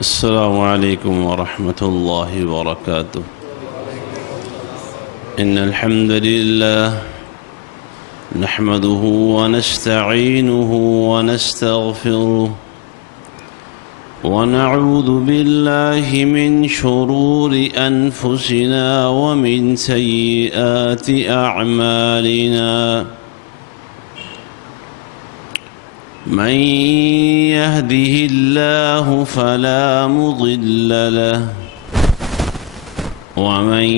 السلام عليكم ورحمة الله وبركاته. إن الحمد لله نحمده ونستعينه ونستغفره ونعوذ بالله من شرور أنفسنا ومن سيئات أعمالنا. من يهده الله فلا مضل له ومن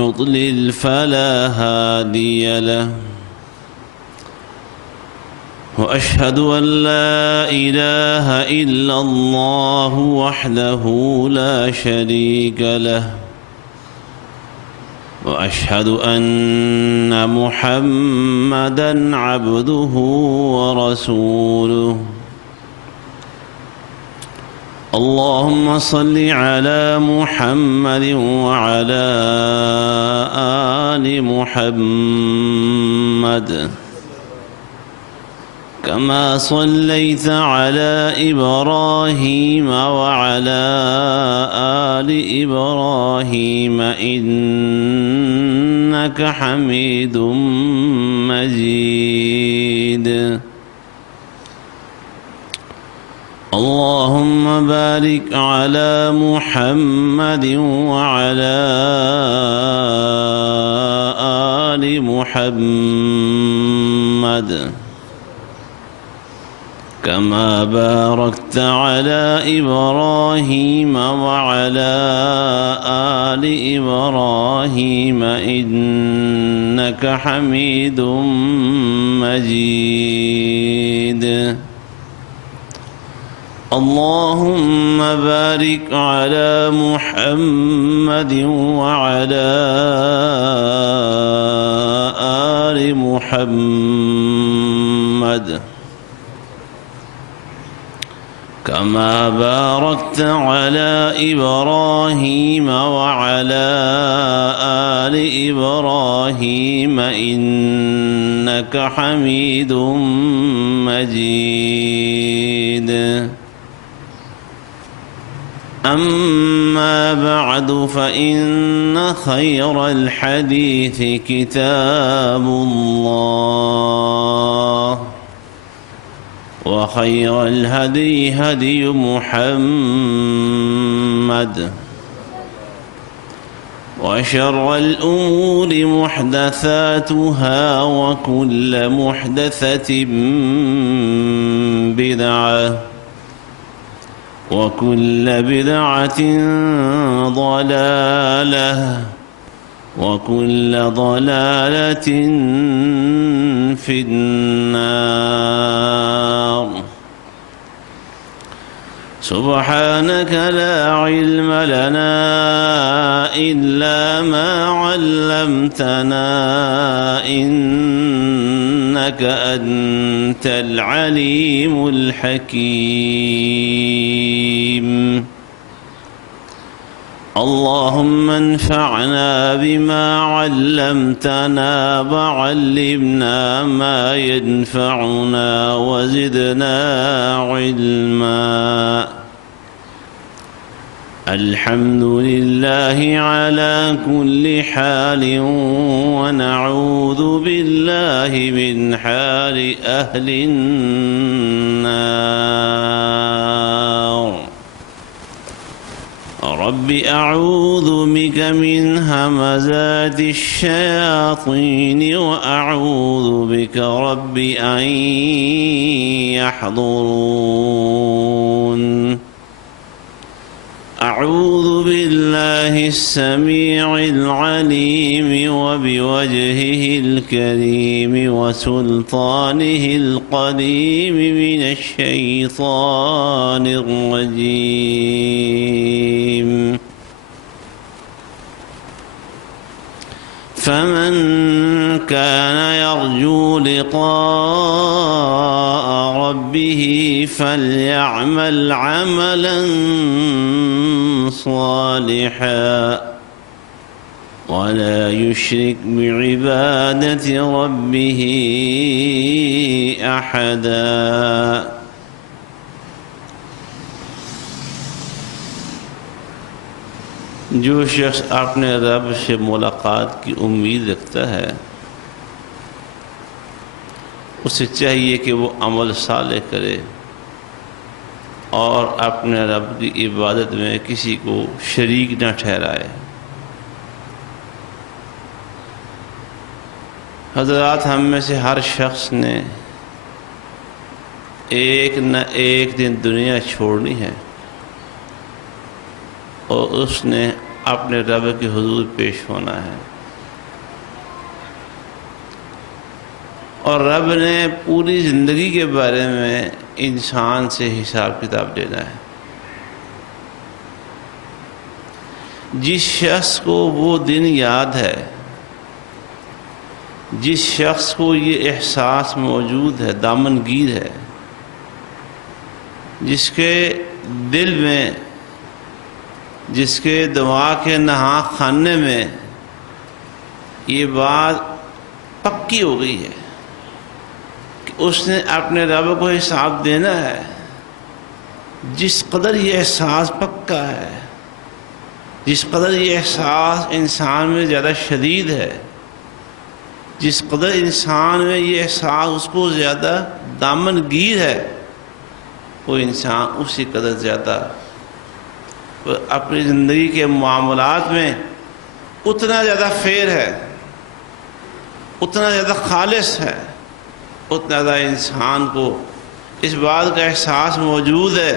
يضلل فلا هادي له، وأشهد أن لا إله إلا الله وحده لا شريك له، وأشهد أن محمدًا عبده ورسوله. اللهم صل على محمد وعلى آل محمد كما صليت على إبراهيم وعلى آل إبراهيم إنك حميد مجيد. اللهم بارك على محمد وعلى آل محمد كما باركت على إبراهيم وعلى آل إبراهيم إنك حميد مجيد. اللهم بارك على محمد وعلى آل محمد كما باركت على إبراهيم وعلى آل إبراهيم إنك حميد مجيد. أما بعد، فإن خير الحديث كتاب الله، وخير الهدي هدي محمد، وشر الأمور محدثاتها، وكل محدثة بدعة، وكل بدعة ضلالة، وكل ضلالة في النار. سبحانك لا علم لنا إلا ما علمتنا إنك أنت العليم الحكيم. اللهم انفعنا بما علمتنا وعلمنا ما ينفعنا وزدنا علما. الحمد لله على كل حال، ونعوذ بالله من حال أهل النار. رب أعوذ بك من همزات الشياطين، وأعوذ بك رب أن يحضرون. أعوذ بالله السميع العليم وبوجهه الكريم وسلطانه القديم من الشيطان الرجيم. فمن كان يرجو لقاء ربه فليعمل عملا صالحا ولا يشرك بعبادة ربه أحدا. جو شخص اپنے رب سے ملاقات کی امید رکھتا ہے اسے چاہیے کہ وہ عمل صالح کرے اور اپنے رب کی عبادت میں کسی کو شریک نہ ٹھہرائے۔ حضرات، ہم میں سے ہر شخص نے ایک نہ ایک دن دنیا چھوڑنی ہے اور اس نے اپنے رب کے حضور پیش ہونا ہے، اور رب نے پوری زندگی کے بارے میں انسان سے حساب کتاب لینا ہے۔ جس شخص کو وہ دن یاد ہے، جس شخص کو یہ احساس موجود ہے، دامنگیر ہے، جس کے دل میں، جس کے دماغ کے نہا خانے میں یہ بات پکی ہو گئی ہے کہ اس نے اپنے رب کو حساب دینا ہے، جس قدر یہ احساس پکا ہے، جس قدر یہ احساس انسان میں زیادہ شدید ہے، جس قدر انسان میں یہ احساس اس کو زیادہ دامنگیر ہے، وہ انسان اسی قدر زیادہ اپنی زندگی کے معاملات میں اتنا زیادہ فیر ہے، اتنا زیادہ خالص ہے، اتنا زیادہ انسان کو اس بات کا احساس موجود ہے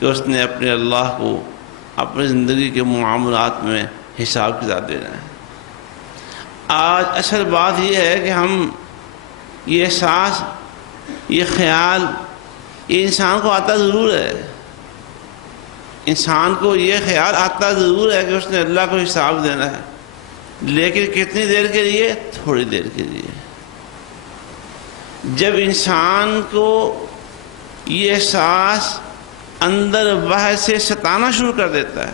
کہ اس نے اپنے اللہ کو اپنی زندگی کے معاملات میں حساب کتاب دینا ہے۔ آج اصل بات یہ ہے کہ ہم یہ احساس، یہ خیال، یہ انسان کو آتا ضرور ہے، انسان کو یہ خیال آتا ضرور ہے کہ اس نے اللہ کو حساب دینا ہے، لیکن کتنی دیر کے لیے؟ تھوڑی دیر کے لیے۔ جب انسان کو یہ احساس اندر باہر سے ستانا شروع کر دیتا ہے،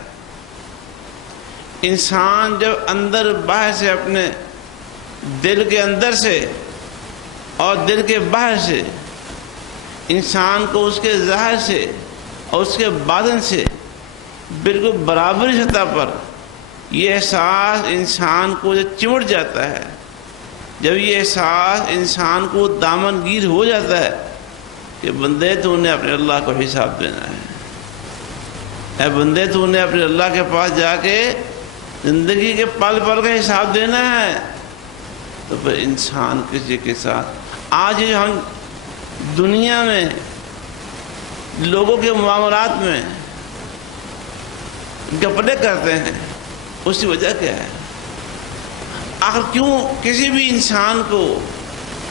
انسان جب اندر باہر سے، اپنے دل کے اندر سے اور دل کے باہر سے، انسان کو اس کے ظاہر سے اور اس کے باطن سے بالکل برابری سطح پر یہ احساس انسان کو جب چمٹ جاتا ہے، جب یہ احساس انسان کو دامنگیر ہو جاتا ہے کہ بندے تو نے اپنے اللہ کو حساب دینا ہے، اے بندے تو نے اپنے اللہ کے پاس جا کے زندگی کے پل پل کا حساب دینا ہے، تو پھر انسان کسی کے ساتھ، آج جو ہم دنیا میں لوگوں کے معاملات میں گپلے کرتے ہیں، اس کی وجہ کیا ہے؟ آخر کیوں کسی بھی انسان کو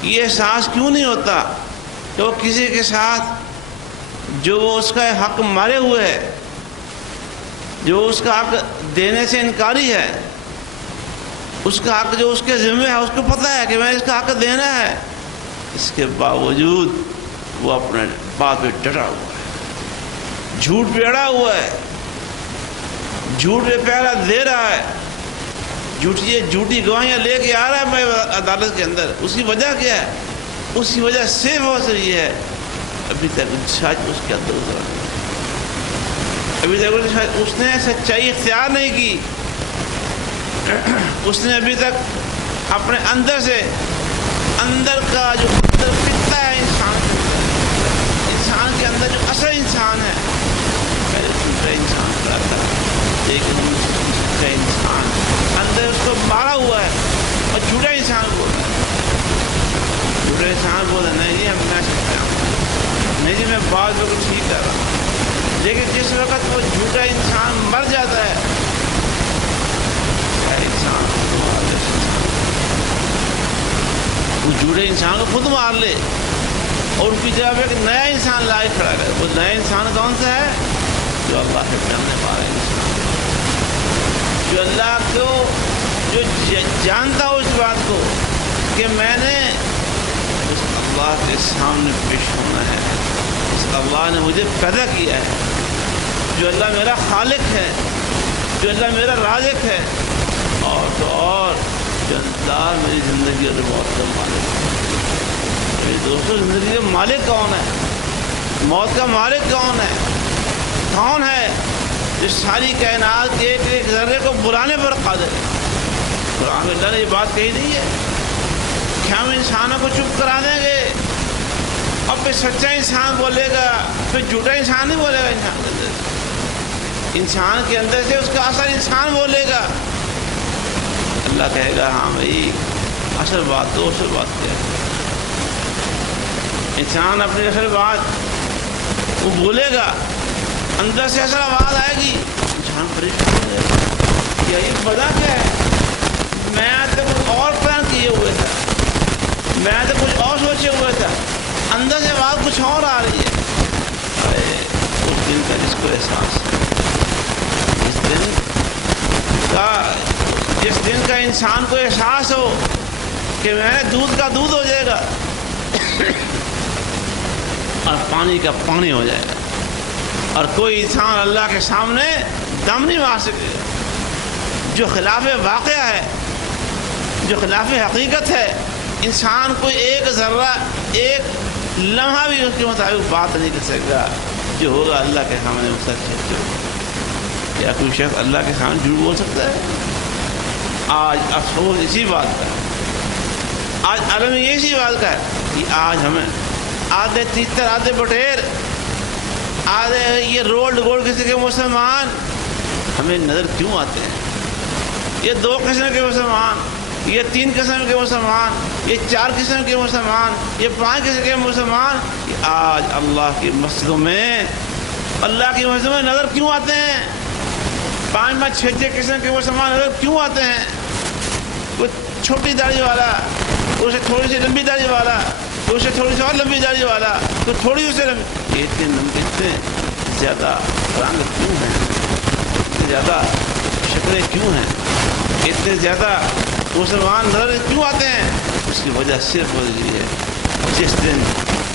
یہ احساس کیوں نہیں ہوتا کہ وہ کسی کے ساتھ جو وہ اس کا حق مارے ہوئے ہے، جو اس کا حق دینے سے انکاری ہے، اس کا حق جو اس کے ذمہ ہے، اس کو پتہ ہے کہ میں اس کا حق دینا ہے، اس کے باوجود وہ اپنے بات پہ ڈٹا ہوا ہے، جھوٹ پہ اڑا ہوا ہے، جھوٹ پہ پہرا دے رہا ہے، جھوٹی گواہیاں لے کے آ رہا ہے میں عدالت کے اندر۔ اس کی وجہ کیا ہے؟ اس کی وجہ صرف اور صرف یہ ہے ابھی تک سچ اس کے اندر اترا نہیں، ابھی تک اس نے سچائی اختیار نہیں کی، اس نے ابھی تک اپنے اندر سے، اندر کا جو اندر پھرتا ہے انسان کے اندر جو اصل انسان ہے، پہلے دوسرا انسان کھڑا تھا، لیکن دوسرا انسان اندر اس کو مارا ہوا ہے اور جھوٹا انسان بول رہا ہے، جھوٹا انسان بول رہا ہے، نہیں ہم نہ سکتا نہیں جی میں بات بالکل ٹھیک کر رہا ہوں، لیکن جس وقت وہ جھوٹا انسان مر جاتا ہے، انسان وہ جھوٹے انسان کو خود مار لے اور ان کی جگہ ایک نیا انسان لائے کھڑا کرے۔ وہ نیا انسان کون سا ہے؟ جو اللہ کے جاننے والا انسان، جو اللہ کو، جو جانتا ہو اس بات کو کہ میں نے اس اللہ کے سامنے پیش ہونا ہے، اس اللہ نے مجھے پیدا کیا ہے، جو اللہ میرا خالق ہے، جو اللہ میرا رازق ہے، اور تو اور جو اللہ میری زندگی اور موت کا مالک ہے۔ میری دوستوں، زندگی کا مالک کون ہے؟ موت کا مالک کون ہے؟ کون ہے جو ساری کائنات کے ایک ایک ذرے کو بلانے پر قادر ہے. قرآن میں اللہ نے یہ بات کہی نہیں ہے کہ ہم انسانوں کو چپ کرا دیں گے. اب پھر سچا انسان بولے گا, پھر جھوٹا انسان نہیں بولے گا. انسان کے اندر سے اس کا اصل انسان بولے گا. اللہ کہے گا ہاں بھائی اصل بات تو اصل بات کیا ہے. انسان اپنی اصل بات وہ بولے گا, اندر سے اصل آواز آئے گی, انسان پریشان ہو جائے گا. یہ وجہ کیا ہے؟ میں تو کچھ اور پلان کیے ہوئے تھا, میں تو کچھ اور سوچے ہوئے تھا, اندر سے بات کچھ اور آ رہی ہے. اس دن کا جس کو احساس ہے, جس دن کا انسان کو احساس ہو کہ میں دودھ کا دودھ ہو جائے گا اور پانی کا پانی ہو جائے گا, اور کوئی انسان اللہ کے سامنے دم نہیں مار سکے گا. جو خلاف واقعہ ہے, جو خلاف حقیقت ہے, انسان کو ایک ذرہ ایک لمحہ بھی اس کے مطابق بات نہیں کر سکے گا. جو ہوگا اللہ کے سامنے وہ سچ ہے. کیا کوئی شخص اللہ کے سامنے جھوٹ بول سکتا ہے؟ آج افسوس اسی بات کا ہے, آج عالم اسی بات کا ہے کہ آج ہمیں آدھے تیتر, آدھے بٹیر, آدھے یہ رولڈ گولڈ قسم کے مسلمان ہمیں نظر کیوں آتے ہیں؟ یہ 2 قسم کے مسلمان, یہ 3 قسم کے مسلمان, یہ 4 قسم کے مسلمان, یہ 5 قسم کے مسلمان, یہ آج اللہ کی مسجدوں میں, اللہ کی مسجدوں میں نظر کیوں آتے ہیں؟ 5 6 قسم کے مسلمان نظر کیوں آتے ہیں؟ کوئی چھوٹی داڑھی والا, اسے تھوڑی سی لمبی داڑھی والا, اسے تھوڑی سی اور لمبی داڑھی والا, تو تھوڑی اسے لمبی. اتنے زیادہ رنگ کیوں ہیں؟ اتنے زیادہ شکلیں کیوں ہیں؟ اتنے زیادہ مسلمان نظر کیوں آتے ہیں؟ اس کی وجہ صرف یہ ہے, جس دن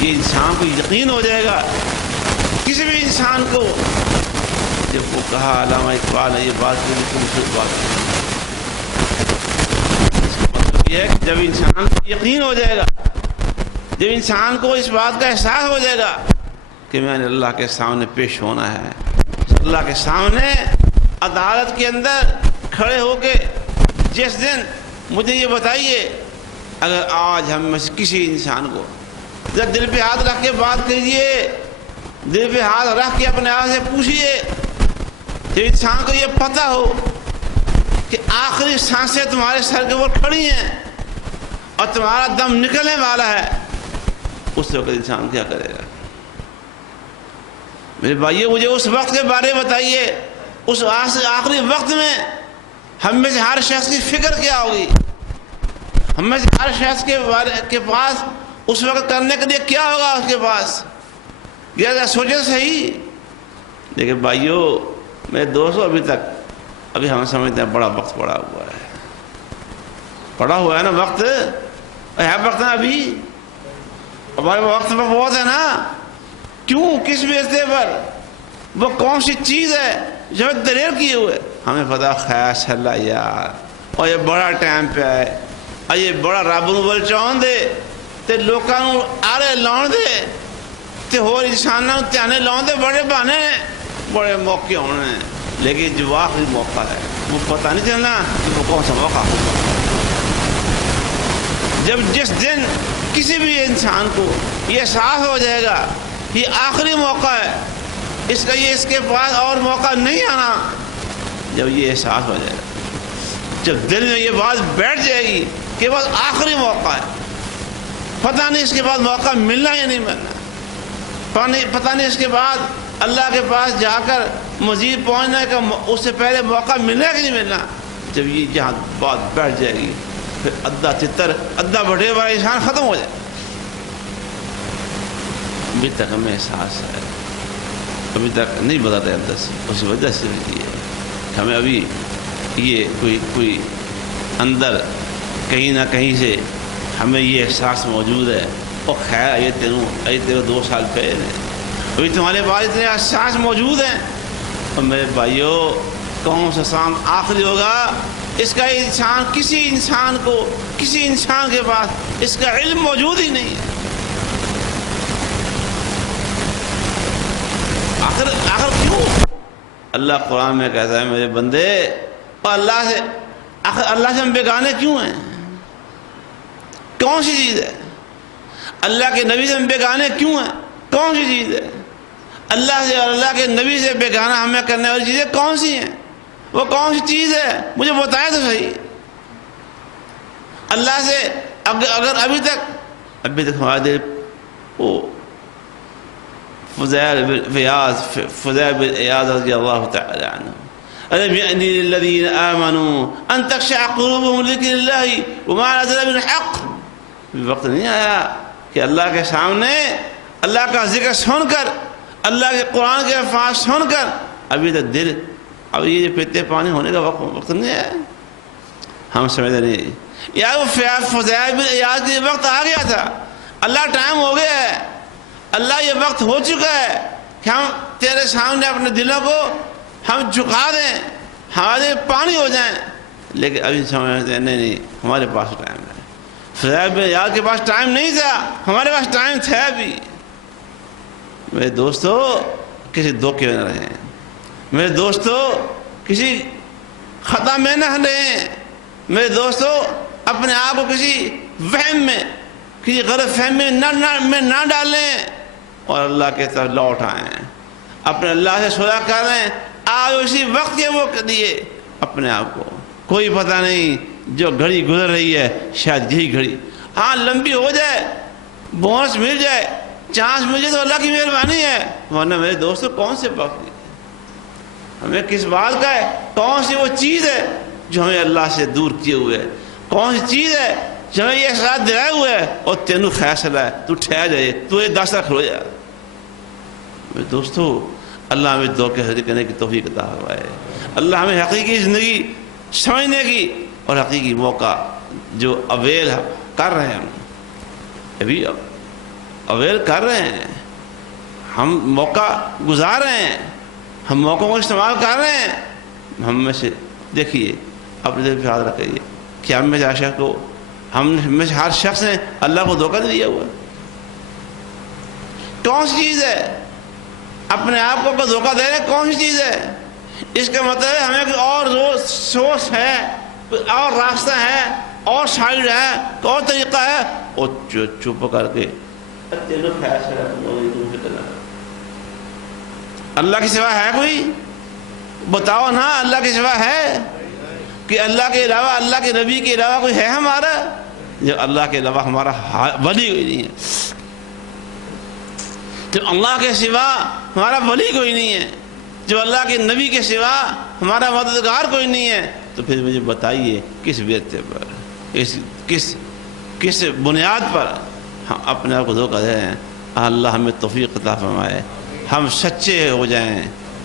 یہ انسان کو یقین ہو جائے گا, کسی بھی انسان کو, جب وہ کہا علامہ اقبال نے یہ بات کی خوبصورت بات ہے, اس کا مطلب یہ ہے کہ جب انسان کو یقین ہو جائے گا, جب انسان کو اس بات کا احساس ہو جائے گا کہ میں نے اللہ کے سامنے پیش ہونا ہے, اللہ کے سامنے عدالت کے اندر کھڑے ہو کے, جس دن مجھے یہ بتائیے, اگر آج ہم میں سے کسی انسان کو جب دل پہ ہاتھ رکھ کے بات کیجئے, دل پہ ہاتھ رکھ کے اپنے آپ سے پوچھئے, جب انسان کو یہ پتہ ہو کہ آخری سانسیں تمہارے سر کے اوپر کھڑی ہیں اور تمہارا دم نکلنے والا ہے, اس وقت انسان کیا کرے گا؟ میرے بھائیو, مجھے اس وقت کے بارے میں بتائیے, اس آخری وقت میں ہم میں سے ہر شخص کی فکر کیا ہوگی؟ ہم میں سے ہر شخص کے پاس اس وقت کرنے کے لیے کیا ہوگا اس کے پاس؟ یہ سوچے صحیح. لیکن بھائیو میرے دوستوں, ابھی ہم سمجھتے ہیں بڑا وقت پڑا ہوا ہے, پڑا ہوا ہے نا وقت, ہے وقت نا ابھی, ہمارے وقت میں بہت ہے نا. کیوں؟ کس وجہ پر؟ وہ کون سی چیز ہے جو دلیر کیے ہوئے؟ ہمیں پتا خیر چلا یار, اور یہ بڑا ٹائم پہ ہے, اور یہ بڑا رب نو بل چاہن دے تے لوکاں نو آڑے لاؤن دے تے ہور انساناں نو دھیانے لاؤن دے, بڑے بہانے بڑے موقع ہونے ہیں. لیکن جو آخری موقع ہے وہ پتہ نہیں چلنا کہ وہ کون سا موقع ہوگا. جس دن کسی بھی انسان کو یہ احساس ہو جائے گا یہ آخری موقع ہے, اس کے پاس اور موقع نہیں آنا, جب یہ احساس ہو جائے گا, جب دل میں یہ بات بیٹھ جائے گی کہ بس آخری موقع ہے, پتہ نہیں اس کے بعد موقع ملنا یا نہیں ملنا, پتہ نہیں اس کے بعد اللہ کے پاس جا کر مزید پہنچنے کا اس سے پہلے موقع ملنا کہ نہیں ملنا. جب یہ جہاں بات بیٹھ جائے گی پھر ادھا تتر ادھا بڑھے والا انسان ختم ہو جائے. ابھی تک ہمیں احساس ہے, ابھی تک نہیں بتاتے اندر سے, اس وجہ سے یہ ہے ہمیں ابھی یہ کوئی اندر کہیں نہ کہیں سے ہمیں یہ احساس موجود ہے. اور خیر یہ تیرے 2 سال پہلے ابھی تمہارے پاس اتنے احساس موجود ہیں. اور میرے بھائیو, کون سا شام آخری ہوگا اس کا کسی انسان کے پاس اس کا علم موجود ہی نہیں ہے. آخر کیوں اللہ قرآن میں کہتا ہے میرے بندے، اور اللہ سے ہم بیگانے کیوں ہیں؟ کون سی چیز ہے؟ اللہ کے نبی سے ہم بیگانے کیوں ہیں؟ کون سی چیز ہے؟ اللہ سے اور اللہ کے نبی سے بیگانہ ہمیں کرنے والی چیزیں کون سی ہیں؟ وہ کون سی چیز ہے؟ مجھے بتائیں تو صحیح۔ اللہ سے اگر ابھی تک ہمارے دل وہ فضیل بن عیاض رضی اللہ تعالی عنہ، ألم يأن للذين آمنوا أن تخشع قلوبهم لذكر الله وما نزل من الحق، وقت نہیں آیا کہ اللہ کے سامنے اللہ کا ذکر سن کر، اللہ کے قرآن کے الفاظ سن کر ابھی تک دل، اب یہ پیتے پانی ہونے کا وقت نہیں ہے، ہم سمجھتے نہیں یار وہ فضیل بن عیاض کے وقت آ گیا تھا، اللہ ٹائم ہو گیا ہے، اللہ یہ وقت ہو چکا ہے کہ ہم تیرے سامنے اپنے دلوں کو ہم جھکا دیں، ہمارے پانی ہو جائیں، لیکن ابھی سمجھتے ہیں نہیں ہمارے پاس ٹائم ہے۔ فضیل بن عیاض کے پاس ٹائم نہیں تھا، ہمارے پاس ٹائم تھا بھی۔ میرے دوستو کسی دھوکے میں نہ رہیں، میرے دوستو کسی خطا میں نہ رہیں، میرے دوستو اپنے آپ کو کسی وہم میں، کسی غلط فہمی میں نہ ڈالیں، اور اللہ کے طرف لوٹ آئیں، اپنے اللہ سے صلح کر رہے ہیں آج اسی وقت کے وہ دیے اپنے آپ کو، کوئی پتہ نہیں جو گھڑی گزر رہی ہے شاید یہی گھڑی ہاں لمبی ہو جائے، بونس مل جائے، چانس مل جائے تو اللہ کی مہربانی ہے، ورنہ میرے دوستو کون سے وقت ہمیں کس بات کا ہے؟ کون سی وہ چیز ہے جو ہمیں اللہ سے دور کیے ہوئے ہے؟ کون سی چیز ہے جو ہمیں یہ احساس دلائے ہوئے ہے اور تینوں فیصلہ ہے تو ٹھہر جائے، تو یہ 10 رکھ لو یار۔ میرے دوستو اللہ ہمیں دھوکے سے کرنے کی توفیق عطا فرمائے، اللہ ہمیں حقیقی زندگی سمجھنے کی اور حقیقی موقع جو اویل کر رہے ہیں، ہم ابھی اویل کر رہے ہیں، ہم موقع گزار رہے ہیں، ہم موقعوں کو استعمال کر رہے ہیں، ہم میں سے دیکھیے اپنے دل پہ یاد رکھیے کہ ہم میں سے عاشق کو، ہم میں سے ہر شخص نے اللہ کو دھوکہ دیا ہوا ہے۔ کون سی چیز ہے اپنے آپ کو دھوکہ دے رہے؟ کون سی چیز ہے؟ اس کا مطلب ہے ہمیں کوئی اور سوچ ہے، کوئی اور راستہ ہے، اور سائڈ ہے، اور طریقہ ہے، اور چپ کر کے اللہ کی سوا ہے کوئی؟ بتاؤ نا، اللہ کے سوا ہے کہ اللہ کے علاوہ، اللہ کے نبی کے علاوہ کوئی ہے ہمارا؟ جو اللہ کے علاوہ ہمارا ولی کوئی نہیں ہے، جو اللہ کے سوا ہمارا ولی کوئی نہیں ہے، جو اللہ کے نبی کے سوا ہمارا مددگار کوئی نہیں ہے، تو پھر مجھے بتائیے کس بیت پر، کس بنیاد پر ہم اپنے آپ کو دھوکہ دے رہے ہیں؟ اللہ ہمیں توفیق عطا فرمائے، ہم سچے ہو جائیں،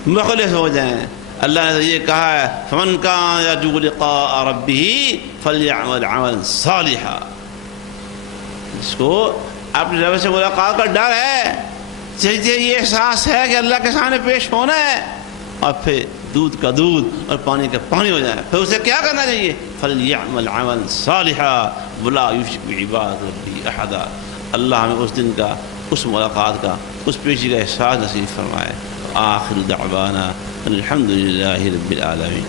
مخلص ہو جائیں۔ اللہ نے یہ کہا ہے فمن کان یرجو لقاء ربہ فلیعمل عملا صالحا، اس کو اپنے رب سے ملاقات کا ڈر ہے، یہ احساس ہے کہ اللہ کے سامنے پیش ہونا ہے، اور پھر دودھ کا دودھ اور پانی کا پانی ہو جائے، پھر اسے کیا کرنا چاہیے؟ فلیعمل عملا صالحا ولا یشرک بعبادۃ ربہ احدا۔ اللہ ہمیں اس دن کا، اس ملاقات کا، اس پیشی کا احساس نصیب فرمائے۔ آخر دعوانا الحمد للہ رب العالمین۔